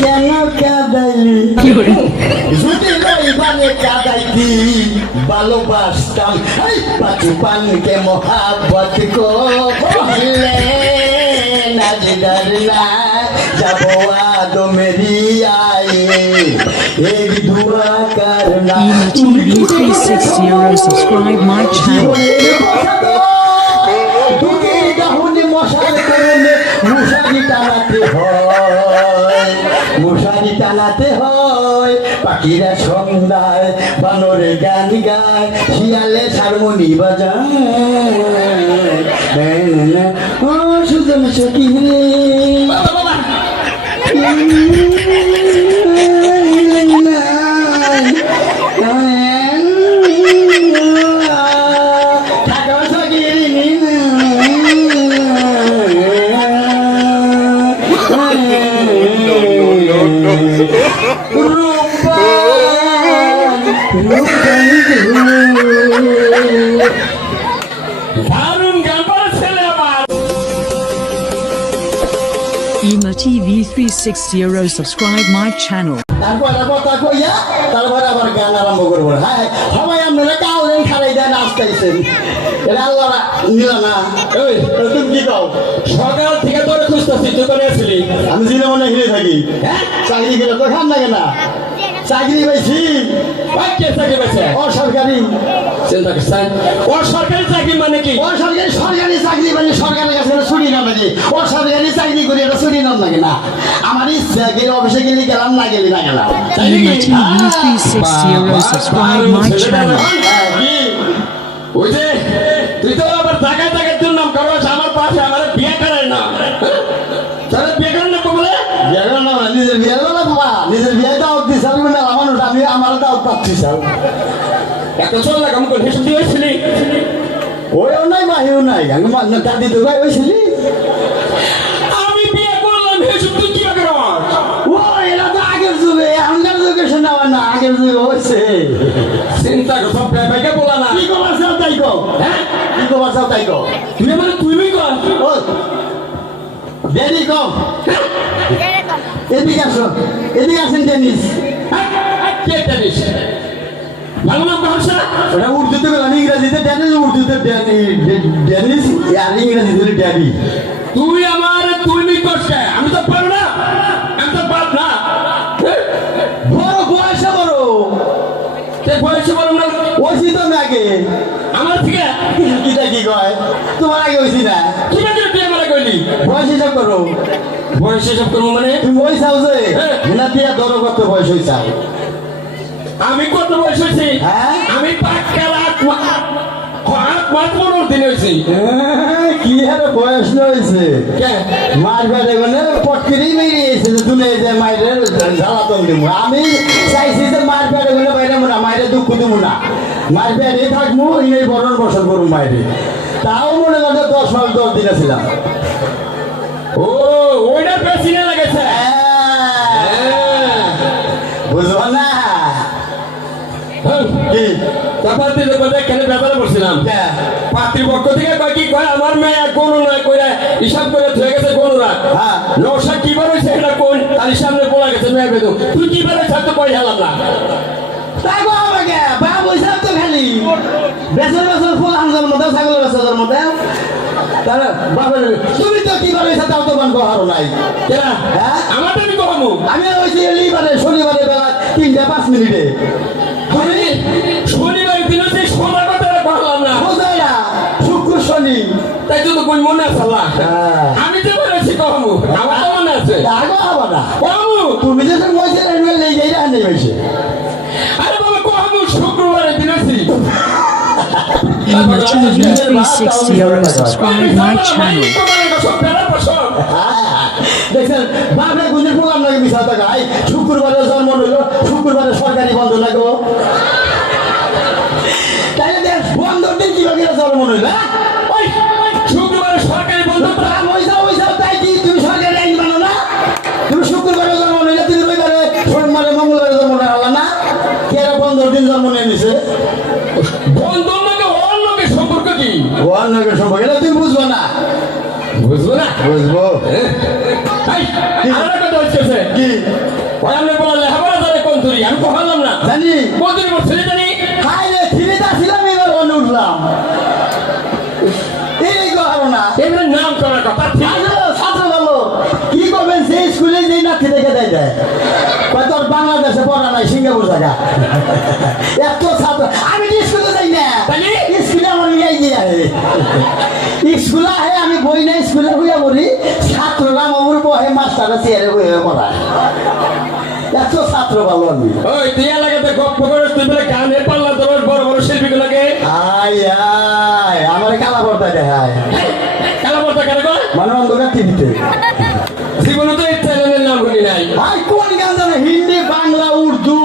কেন কাঁদাইলি কাঁদাইতি ভালোবাসতাম পাচুপানকে মহাবত করলে নাজদার না যাবো আদো মেরি আয়ে এক দুয়া করনা EMATV360 subscribe my channel. মশারি টানাতে হয় পাখিরা সন্ধ্যায় বানরে গান গায় শিয়ালে হারমোনি বাজায় ও সুজন সখী রে EMATV360 subscribe my channel. তারপরে আবার গান আরম্ভ করবো। হ্যাঁ সবাই আপনারা কাউরেন খারাই দেন আসতেছেন এটা আল্লাহ নিল না। ওই তুমি কি কও? সকাল থেকে তোরে খুঁজতেছি, তুই কোনে আসলি? আমি জিনে মনে হিরে থাকি। হ্যাঁ চাকরি গেলে তো খান লাগে না। চাকরি পাইছি। কে চাকরি পাইছে? অসরকারি। চিন্তা করছেন অসরকারি চাকরি মানে কি? অসরকারি সরকারি চাকরি মানে সরকারের কাছে ছুটি না লাগে। অসরকারি চাকরি করে এটা ছুটি নাম লাগে না। আমার ইচ্ছা গেলে অফিসে গেলে গেলাম, না গেলে না গেলাম। EMATV360 subscribe my channel. ওই যে তুই তো আবার জায়গায় জায়গায় তোর নাম করস, আমার পাশে আমার বিয়ে করায় না। তাহলে বিয়ে করেন না বলে? বিয়ে করেন না নিজের বিয়ে করো না বাবা। নিজের বিয়ে দাওয়াত দিস আমি না মানুষ, আমি আমার দাওয়াত পাচ্ছি স্যার। এত চল না কেমন করে হেসে দিয়েছিলি? ওইও নাই বাহিও নাই, আমি দাদি তো ভাই হয়েছিলি। আমি বিয়ে করলাম হেসে তুই কি করস? ও এরা তো আগের যুগে, এখনকার যুগে শোনা না, আগের যুগে হয়েছে। চিন্তা কর সব ভাইকে বলা না। কি কবার চাও তাই কো? হ্যাঁ কি কবার চাও তাই কো? তুই মানে তুই কর। ও দেরি কম, এদিকে আসো, এদিকে আসেন টেনিস। কে জানিস? ভালো নাম ভাষা ওটা উর্দুতে বললাম, ইংরেজিতে টেনিস, উর্দুতে টেনিস আর ইংরেজিতে ড্যাডি। তুই আমার তুই করছ, আমি তো পারো না, আমি তো পার না। বড় বয়সে বড়, সে বয়সে বড় না ওইছি তো আমি আগে। আমার থেকে কিটা কি কয়? তোমার আগে হয়েছি না? কি করে তুই আমার কইলি? বয়স হিসাব করো। বয়স হিসাব করবো মানে? তুমি বয়স চাও যে না দিয়া ধরো কত বয়স হয়েছে? আমি কত বয়স হয়েছি? হ্যাঁ আমি পাক্কাল 8 মাস 15 দিন হয়েছি। কি হারে বয়স হয়েছে? মার বেড়ে মানে পটকিরি বেরিয়েছে যে তুলে যে মায়ের জ্বালাতন দিব। আমি চাইছি যে মার বেড়ে মানে বাইরে না, মায়ের দুঃখ দিব না, মার বেড়ে থাকবো, এই বরণ বসন করবো মায়ের। তাও মনে করছে 10 মাস 10 দিন ছিলাম। ও ওইটার পেছনে লেগেছে। বুঝবো না কি তারপর তুই এখানে ব্যাপারে বলছিলাম পাতৃপক্ষ থেকে কয় কি কয় আমার মেয়ে কোনো নয় কইরা হিসাব করে ধরে গেছে কোনো না। নৌসা কি বার হয়েছে এটা কোন তার সামনে বলা গেছে মেয়ে বেদু তুই কি বার হয়েছে তো কই হেলাম না। তাই আমাকে বাপ হয়েছে তো খালি বেসর বেসর ফুল আনজার মধ্যে ছাগলের বেসর মধ্যে তাহলে বাপের তুমি তো কি বার হয়েছে তাও তো মান কহারো নাই। হ্যাঁ আমার আমি কমাবো আমি হয়েছি এইবারে শনিবারে বেলা 3টা 5 মিনিটে। শনিবার দিন হচ্ছে সোনার কথা বললাম না, বোঝাই না শুক্র শনি, তাই তো কই মনে আছে আল্লাহ। আমি যে বলেছি কমাবো আমার তো মনে আছে। আগো আবার না কমাবো তুমি যে মইছে রেলওয়ে লেগে যাই রান্না হয়েছে। আরে বাবা কমাবো শুক্রবারের দিন হচ্ছে। EMATV360 subscribe my channel. দেখছেন বাপরে গুঞ্জের প্রোগ্রাম লাগে মিশা টাকা শুক্রবারে জন্ম নিল, শুক্রবারে সরকারি বন্ধ লাগবো, তাই বন্ধর দিন কিভাবে জন্ম নিল? শুক্রবারে সরকারি বন্ধ তাই কি তুমি সরকারি আইন মানো না? তুমি শুক্রবারে জন্ম নিলে তুমি রবিবারে সোমবারে মঙ্গলবারে জন্ম নেওয়া না? কে 15 দিন জন্ম নিয়ে নিছে? বুঝবো এই, আরেকটা কথা হচ্ছে কি ওই আপনি বললেন লেখাপড়া জানে কোন তুরি আমি তো পারলাম না জানি কোন তুরি ছেলে জানি হাই রে থ্রিটা ছিলাম এবার অন্য উঠলাম এই গো না এমনি নাম করার কথা ঠিক ছাত্র বলো কি করবেন যে স্কুলে যে নাতি দেখে দেয় দেয় কয় তোর বাংলাদেশে পড়া নাই সিঙ্গাপুর জায়গা এত ছাত্র আমি তো স্কুলে যাই না তাইলে? স্কুলে আমার ইয়াই গিয়ে স্কুলে আহে আমি বই না স্কুলে হইয়া বলি ছাত্ররা আমার বহে মাস্টাররা চেয়ারে বইয়ে পড়ায় এত ছাত্র ভালো আমি ওই তুই এলাকাতে গপ্প করে তুই বলে গানের পাল্লা তোর বড় বড় শিল্পীগুলোকে আয় আয় আমার কালা পর্দা দেখায় কালা বলতে কেন গো মানে অন্ধকার টিভিতে জীবনে তো এই চ্যানেলের নাম শুনি নাই ভাই কোন গান জানে হিন্দি বাংলা উর্দু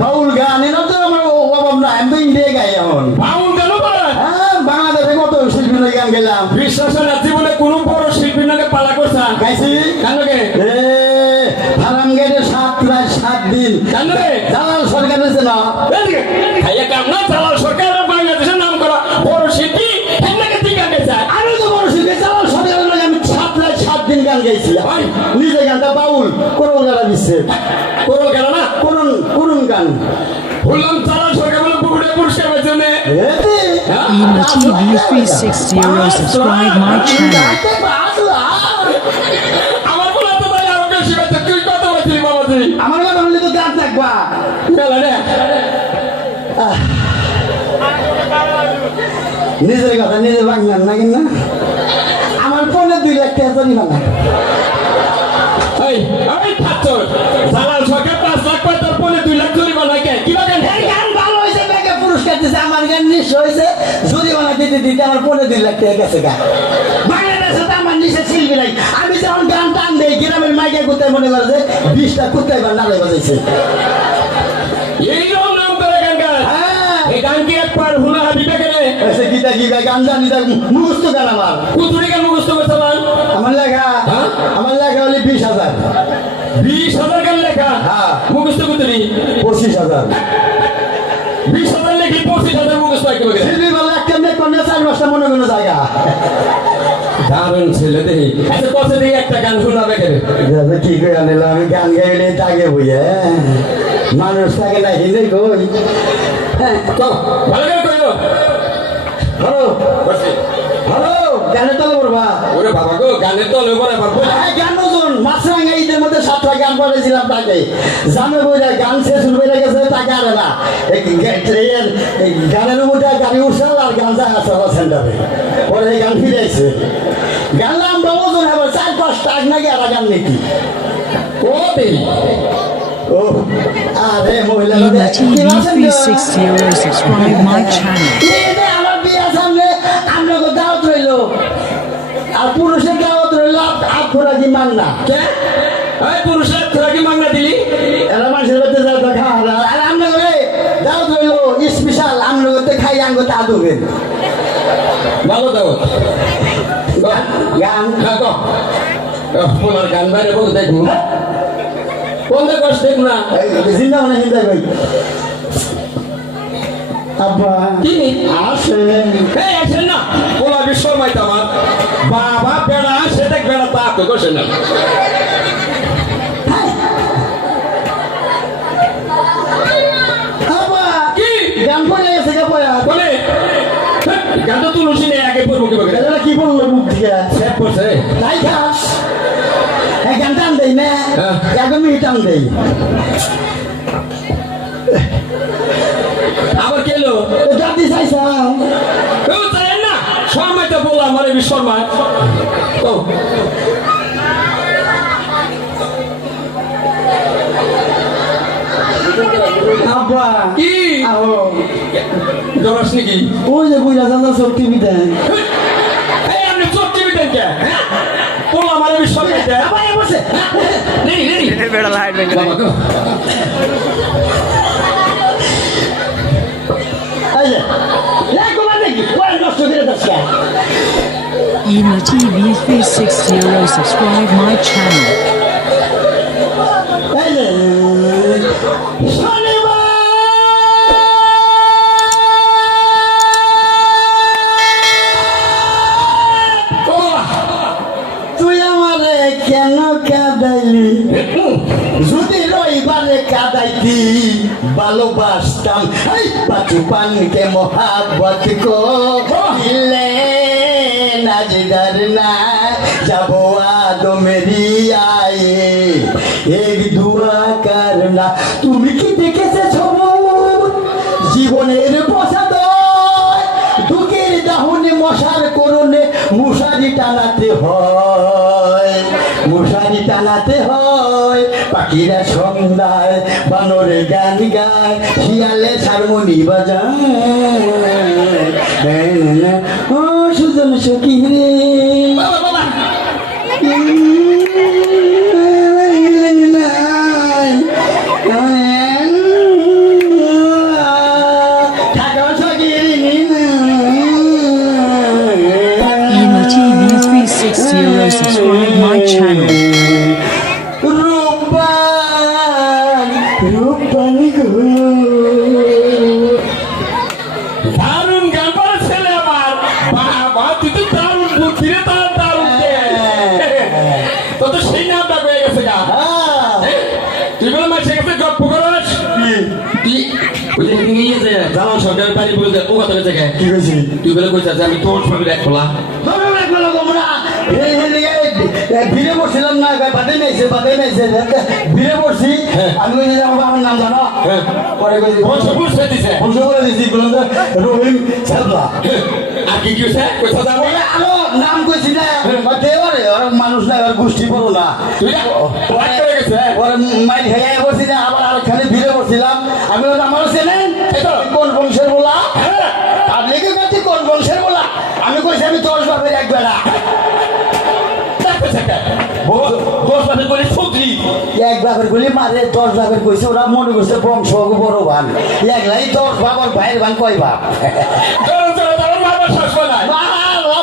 বাউল গান এরা তো আমার অভাব না আমি তো ইন্ডিয়া গাই এখন বাউল কেন বলে হ্যাঁ বাংলাদেশে কত শিল্পী গান গেলাম বিশ্বাস হয় না জীবনে কোনো বড় শিল্পীর নাকি পালা করছা গাইছি কেন গে এ ফারাম গেটে 7 রাত 7 দিন কেন রে জালাল সরকার আছে না এদিকে খাইয়া কাম না চালাল সরকার বাংলাদেশের নাম করা বড় শিল্পী এমনাকে ঠিক আগে যায় আমি তো বড় শিল্পী জালাল সরকারের লগে আমি 7 রাত 7 দিন গান গাইছি ভাই নিজে গানটা বাউল করল গানা দিচ্ছে করল কেন না করুন গান বললাম চালাল সরকার বলে পুকুরে পুরস্কার পাইছে নে এতে Ema TV 360 euro. Subscribe my channel. আমার বলে তো তাই আরো বেশি পাইছে তুই কত পাইছিলি বাবাজি আমার কথা বললে তো গান থাকবা মেলা রে নিজের কথা নিজে বাংলার না কিনা আমার ফোনে 2 লাখ টাকা চলি বাংলা এই এই ছাত্র চালাল সরকার 5 লাখ পায় তোর পরে 2 লাখ চুরি বানাই কে কি বাগান এই গান ভালো হয়েছে ব্যাগে পুরস্কার দিছে আমার গান নিশ্চয় হয়েছে জরিমানা দিতে দিতে আমার ফোনে 2 লাখ টাকা গেছে গা বাংলাদেশে তো আমার নিচে শিল্পী নাই আমি যখন গান টান দেই গ্রামের মাইকে কুত্তায় মনে করে যে 20টা কুত্তায় বা নালে বাজাইছে এইরকম নাম করে গান গায় হ্যাঁ এই গান কি একবার হুনা হাবিবে গেলে এসে গীতা গীতা গান জানি তার মুখস্থ গান আমার কুতুরি গান মুখস্থ করতে পার আমার লেখা হ্যাঁ? আমার লেখা হলে 20,000 20,000 গান লেখা হ্যাঁ। মুখস্থ কুতুরি 25,000 20,000 লেখি 25,000 মুখস্থ কি বলে শিল্পী বলে একটা মেয়ে কন্যা 4 মাসটা মনে কোনো জায়গা দারুণ ছেলে দেখি আচ্ছা কত দিয়ে একটা গান শোনাবে কে যাবে কি করে আনলো আমি গান গাইলে তাকে বুঝে মানুষ থাকে না হিন্দে কই তো ভালো করে কইলো হ্যালো বসে হ্যালো গানে তালে করবা ওরে বাবা গো গানের তো লেবো না বাবা গান নতুন মাছরাঙ্গা ঈদের মধ্যে 7টা গান পাঠিয়েছিলাম তাকে জানে বইরা গান শেষ হয়ে গেছে তাকে আরে না এই গানের উপরে গাড়ি উঠছে আর গান যা আছে সেন্টারে পরে এই গান ফিরেছে গানলাম বাবুজন এবার 4-5টা নাকি আর গান নাকি ও দেই ও আরে মহিলা Ema TV 360 euro. Subscribe my channel. আমার বিয়া সামনে আমরা দাওয়াত রইলো আর পুরুষের দাওয়াত রইলো আপনারা কি মান না কে এই পুরুষের তোরা কি মাংনা দিলি এরা মানুষের করতে যাও তো খাওয়া দাওয়া আর আমরা করে দাওয়াত রইলো স্পেশাল আমরা করতে খাই আঙ্গ তা দেবেন ভালো দাও গান হ্যাঁ গো তোমার গান বাইরে বল দেখুন কোন কষ্ট দেখ না জিন্দা মানে হিন্দা কই আব্বা কি আসে এই আছেন না ওলা বিশ্বময় তোমার বাবা বেড়া সেটা বেড়া তা তো কোশ্চেন না আব্বা কি গান পড়ে গেছে কে পয়া বলে গান তো তুলসী নেই আগে পড়বো কি বলে এটা কি বললো মুখ থেকে সেট করছে নাই খাস এই গান টান দেই না হ্যাঁ। একদম টান দেই আবার কেলো জাতি চাইছাও ও তাই না শর্মাই তো বললাম আরে বিশ্বময় তো আব্বা কি আও জরস নাকি ওই যে বুইরা জানা সব টিভিতে এই আপনি চোখ টিভি দেখে বললাম আরে বিশ্বময় আবার বসে নেই নেই বেড়া লাইট বাবা গো এই যে লাগো মানে কি কোন নষ্ট করে দাসা Ema TV 360 euro. Subscribe my channel. এই যে শনিবার ও তারে কাদাইতি ভালোবাসতাম এই বাচুপান কে মোহাব্বত কো দিলে নাজদার না যাবো আদো মেরি আয়ে এক দুয়া করনা তুমি কি দেখেছে সবুজ জীবনের প্রসাদ দুঃখের দাহনে মশার করণে মশারি টানাতে হয় মশারি টানাতে হয় পাখিরা সন্ধ্যায় বানরে গান গায় শিয়ালে হারমোনি বাজায় ও সুজন সখী রে বাবা বাবা Emo TV 360 subscribe my channel. রূপবান রূপবান গো দারুণ গান পারে ছেলে আমার বাবা তুই তো দারুণ বুদ্ধি রে তার দারুণ তো তো সেই নামটা হয়ে গেছে গা তুই বলে মাসে গেছে গপ্প করস তুই ওই যে নিয়ে যে জামান সরকারের বাড়ি বলে যে ও কথা জায়গায় কি কইছি তুই বলে কইছিস যে আমি তোর ছবি রাখ খোলা ভিড়ে বসছিলাম না বাদে মেয়েছে ভিড়ে বসছি আমি কইছি যে আমার নাম জানো পরে কইছি বছর দিছে বংশ করে দিছি বললাম যে রহিম সালবা আর কি কি হইছে কোথা যাবো আরো নাম কইছি না দেওয়ারে ওর মানুষ না ওর গোষ্ঠী বড় না তুই না ওয়াট করে গেছে ওর মাইল হেয়া বসছি না আবার আর খালি ভিড়ে বসছিলাম আমি বললাম আমারও চেনেন কোন বংশের বলা আপনি কি বলছি কোন বংশের বলা আমি কইছি আমি তোর বাপের এক বেড়া এক বাপের গুলি মারে 10 বাপের কইছে ওরা মনে করছে বংশ বড় ভান একলাই 10 বাপ আর ভাইয়ের ভান কয় বাপ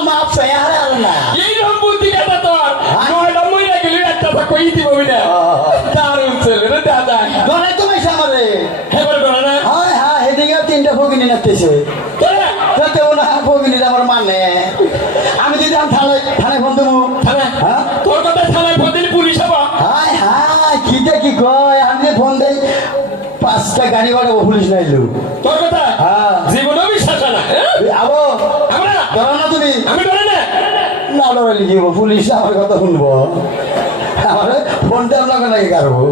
মাপ চাইয়ারে আর না এইরকম বুদ্ধি কথা তোর নয়টা মহিলা গেলি একটা কই দিব না দারুণ ছেলে রে দাদা ধরে তুমি সামনে হেবার করে না হায় হায় এদিকে 3টা ফকিনি নাচতেছে তাতেও না ফকিনি আমার মানে আমি যদি আমি থানায় ফোন দেবো থানা হ্যাঁ তোর কথা থানায় ফোন দিলে পুলিশ হবা হায় হায় কি কয় আমি যে ফোন দেই 5টা গাড়ি বাড়াবো পুলিশ নাইলো তোর কথা হ্যাঁ জীবনেও বিশ্বাস হয় না আবো আমরা ধরো না তুমি আমি ধরে না না ধরে লিখিব পুলিশ আমার কথা শুনবো আমার ফোন দেওয়ার লাগে নাকি কারবো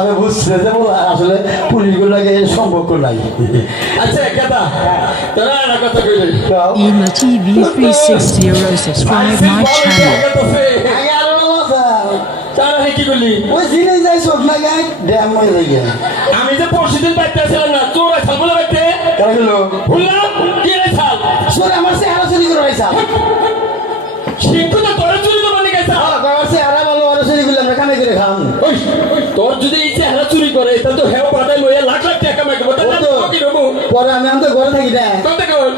আমি বুঝছে যে বলা আসলে পুলিশগুলো লাগে সম্পর্ক নাই আচ্ছা কথা তোরা একটা কথা কইলি Emo TV 360 subscribe my channel. আগে আরো মজা তারা কি করলি ওই জিনিস যাই চোখ না গায়ে ড্যাম মনে যাই আমি যে পরশুদিন বাইতে আসলাম না তোরা ছাগল বাইতে কেন গেল বললাম কি রে ছাল সরে আমার সে আরো চুরি করে রাইছা কিন্তু তো তোর চুরি তো মানে গেছে সে আরা ভালো আরো চুরি করলে আমরা কামে করে খাম ওই তোর যদি এই চেহারা চুরি করে তাহলে তো হেও পাতায় লইয়া লাখ লাখ টাকা কামাই করবো তাহলে কি রকম পরে আমি আমাদের ঘরে থাকি না কোনটা কোন